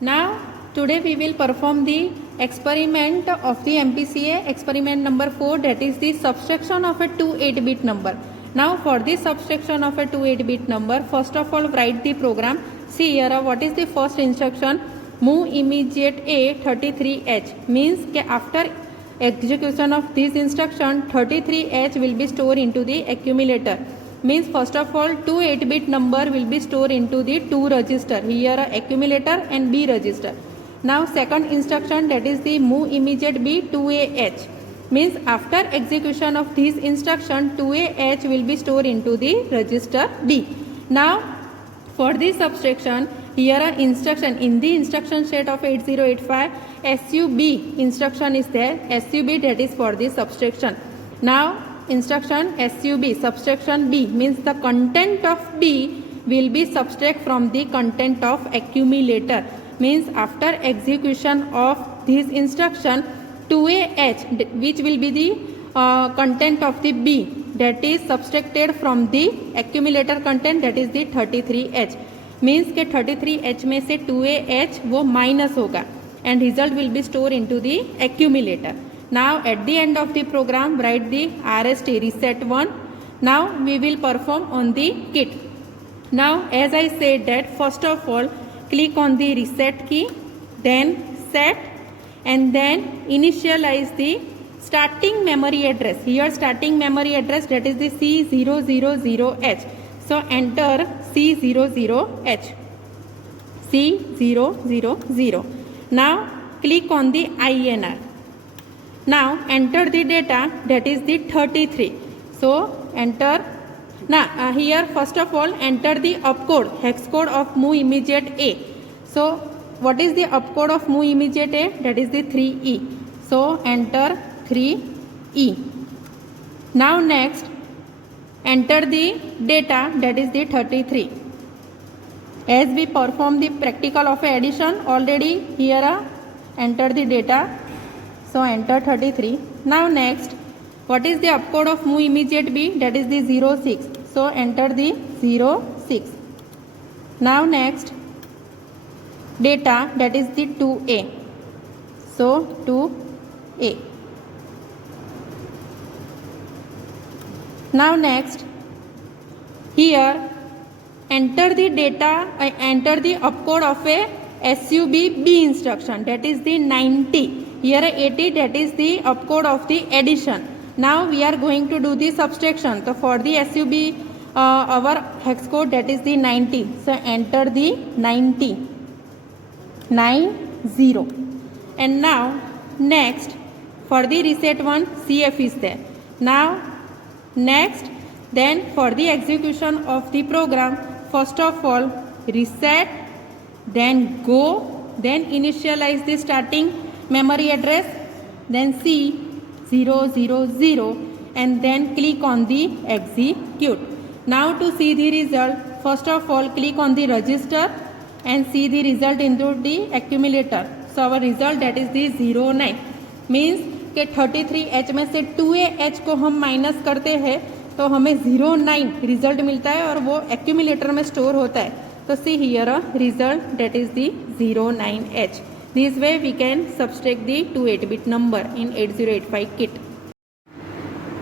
Now, today we will perform the experiment of the MPCA experiment number 4, that is the subtraction of a 2 8-bit number. Now, for the subtraction of a 2 8-bit number, first of all write the program. See here, what is the first instruction? Move immediate A 33H, means that after execution of this instruction 33H will be stored into the accumulator. Means first of all 2 8-bit number will be stored into the 2 register, here accumulator and B register. Now second instruction, that is the move immediate B 2AH, means after execution of this instruction 2AH will be stored into the register B. Now for this subtraction, here are instruction in the instruction set of 8085 SUB instruction is there. SUB, that is for the subtraction. Now instruction SUB subtraction B means the content of B will be subtract from the content of accumulator, means after execution of this instruction 2AH, which will be the content of the B, that is subtracted from the accumulator content, that is the 33H, means के 33H में से 2AH वो minus होगा and result will be stored into the accumulator. Now at the end of the program write the RST reset 1. Now we will perform on the kit. Now as I said that first of all click on the reset key, then set, and then initialize the starting memory address. Here starting memory address, that is the C000H. So enter C00H. C000. Now click on the INR. Now enter the data, that is the 33. So enter. Now here first of all enter the opcode, hex code of move immediate A. So what is the opcode of move immediate A? That is the 3E. So enter 3E. Now next enter the data, that is the 33. As we perform the practical of addition already, here enter the data. So enter 33. Now next, what is the opcode of move immediate B? That is the 06. So enter the 06. Now next, data, that is the 2A. So 2A. Now next, here enter the data, enter the opcode of a SUB B instruction, that is the 90. Here 80, that is the opcode of the addition. Now we are going to do the subtraction. So for the SUB our hex code, that is the 90. So enter the 90. 90. And now next for the reset one CF is there. Now next, then for the execution of the program, first of all reset, then go, then initialize the starting memory address, then C000, and then click on the execute. Now to see the result, first of all click on the register and see the result into the accumulator. So our result, that is the 09, means कि 33H में से 2AH को हम minus करते हैं तो हमें 09 result मिलता है और वो एक्यूमुलेटर में स्टोर होता है. तो see here a result, that is the 09H. This way we can subtract the 2 8-bit number in 8085 kit.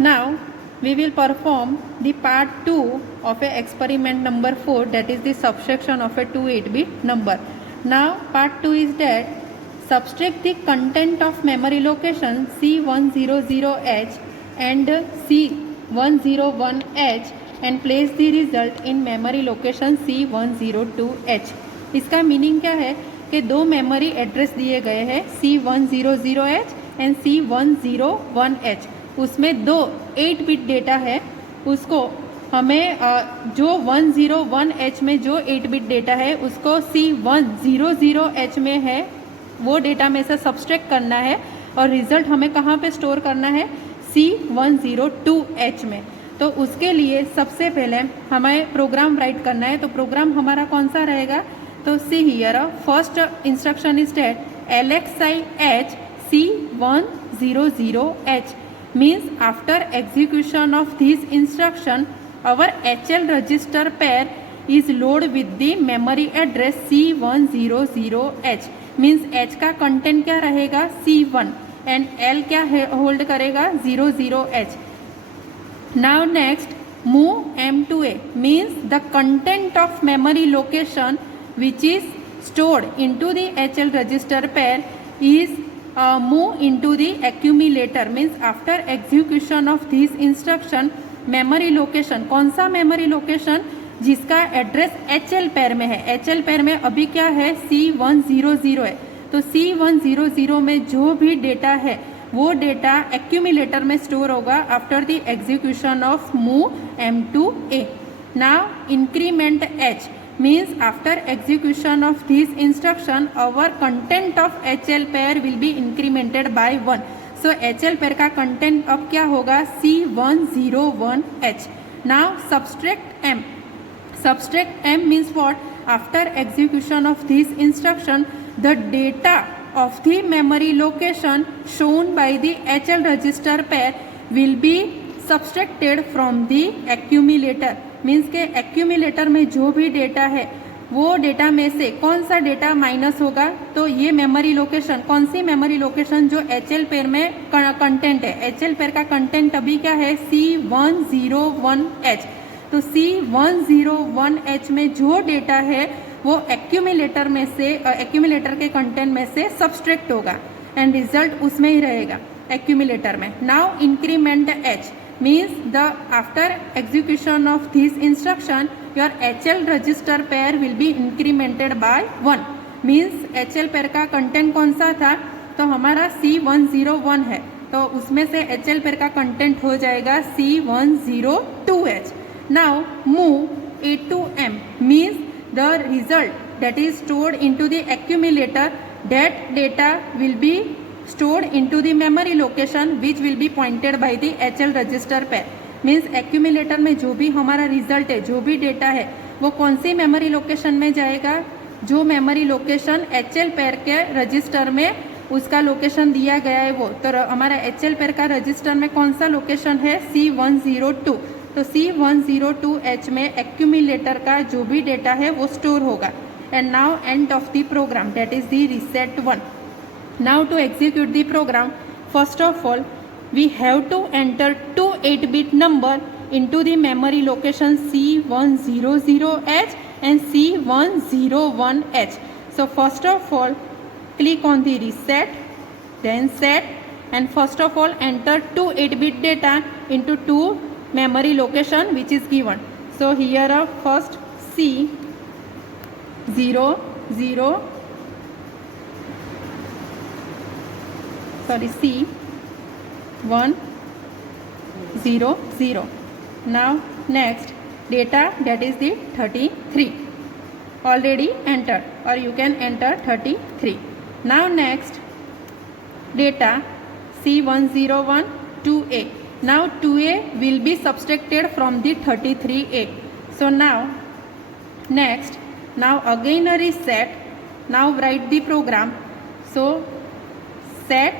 Now we will perform the part 2 of a experiment number 4, that is the subtraction of a 2 8-bit number. Now part 2 is that subtract the content of memory location C100H and C101H and place the result in memory location C102H. इसका meaning क्या है कि दो memory address दिए गए हैं C100H and C101H. उसमें दो 8-bit डेटा है, उसको हमें जो 101H में जो 8-bit डेटा है उसको C100H में है वो डेटा में से सब्सट्रैक्ट करना है और रिजल्ट हमें कहाँ पे स्टोर करना है? C102H में. तो उसके लिए सबसे पहले हमें प्रोग्राम राइट करना है. तो प्रोग्राम हमारा कौन सा रहेगा? तो see here first instruction is that LXI H C100H means after execution of this instruction our HL register pair is loaded with the memory address C100H. Means H का content क्या रहेगा C1 एंड L क्या hold करेगा 00H. Now next move M2A means the content of memory location which is stored into the HL register pair is move into the accumulator. means after execution of this instruction memory location, कौन सा memory location जिसका address HL pair में है. HL pair में अभी क्या है C100 है. तो C100 में जो भी डेटा है वो डेटा एक्यूमुलेटर में स्टोर होगा after the execution of move M2A. Now increment H means after execution of this instruction our content of HL pair will be incremented by 1. so HL pair का content अब क्या होगा C101H. now subtract M. subtract M means what? after execution of this instruction the data of the memory location shown by the HL register pair will be subtracted from the accumulator. Means के accumulator में जो भी data है वो data में से कौन सा डेटा माइनस होगा. तो ये मेमोरी लोकेशन, कौन सी मेमोरी लोकेशन जो HL पेयर में कंटेंट है. HL पेयर का कंटेंट अभी क्या है C101H. तो C101H में जो डेटा है वो एक्यूमुलेटर में से एक्यूमुलेटर के कंटेंट में से सब्सट्रैक्ट होगा एंड रिजल्ट उसमें ही रहेगा एक्यूमुलेटर में. Now increment H means the after execution of this instruction your HL register pair will be incremented by 1. means HL pair का कंटेंट कौन सा था तो हमारा C101 है तो उसमें से HL pair का कंटेंट हो जाएगा C102H. now move A to M means the result that is stored into the accumulator that data will be stored into the memory location which will be pointed by the HL register pair. means accumulator में जो भी हमारा result है जो भी data है वो कौन सी मेमोरी लोकेशन में जाएगा जो मेमोरी लोकेशन HL पेयर के रजिस्टर में उसका लोकेशन दिया गया है वो. तो हमारा HL पेयर का रजिस्टर में कौन सा लोकेशन है C102. तो C102H में एक्यूमुलेटर का जो भी डेटा है वो स्टोर होगा. And now end of the program that is the reset 1. Now to execute the program first of all we have to enter 2 8-bit number into the memory location C100H and C101H. so first of all click on the reset then set and first of all enter 2 8-bit data into 2 memory location which is given. so here are first C0 0 sorry C1 0 0. now next data that is the 33 already entered or you can enter 33. now next data C101 2A. now 2A will be subtracted from the 33A. so now next now again a reset. now write the program. so set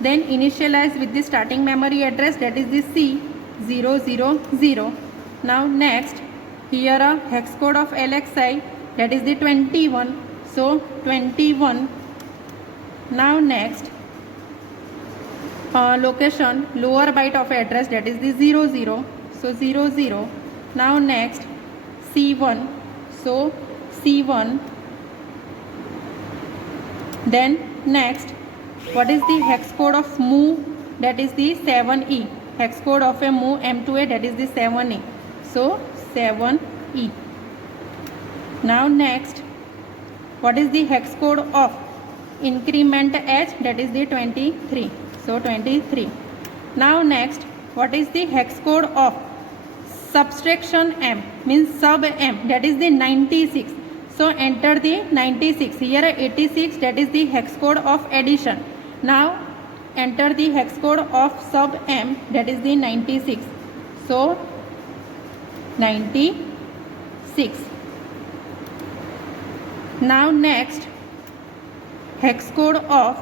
then initialize with the starting memory address that is the C000. now next here a hex code of LXI that is the 21. so 21. now next location lower byte of address that is the 00. so 00. now next C1. so C1. then next what is the hex code of move that is the 7E. hex code of a move M2A that is the 7E. so 7E. now next what is the hex code of increment H that is the 23. so 23. now next what is the hex code of subtraction M means sub M that is the 96. so enter the 96. here 86 that is the hex code of addition. now enter the hex code of sub M that is the 96. so 96. now next hex code of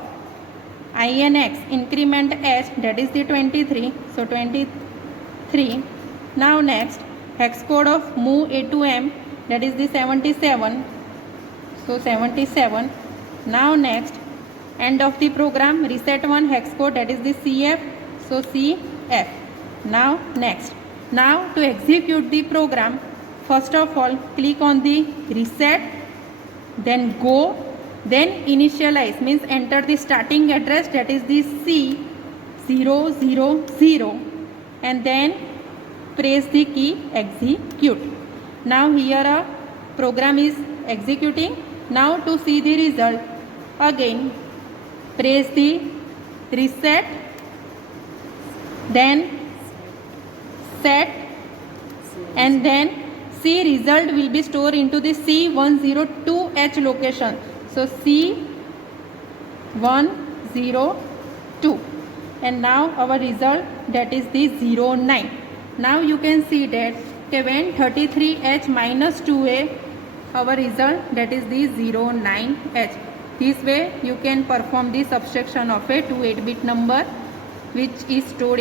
INX increment H that is the 23. so 23. now next hex code of move A to M that is the 77. So 77. Now next, end of the program, reset one hex code, that is the CF. So CF. Now next, now to execute the program, first of all click on the reset, then go, then initialize, means enter the starting address, that is the C000, and then press the key execute. Now here a program is executing. Now to see the result, again press the reset, then set, and then C result will be stored into the C102H location. So C102, and now our result, that is the 09. Now you can see that when 33H minus 2A, our result, that is the 09H. This way you can perform the subtraction of a 2 8-bit number which is stored in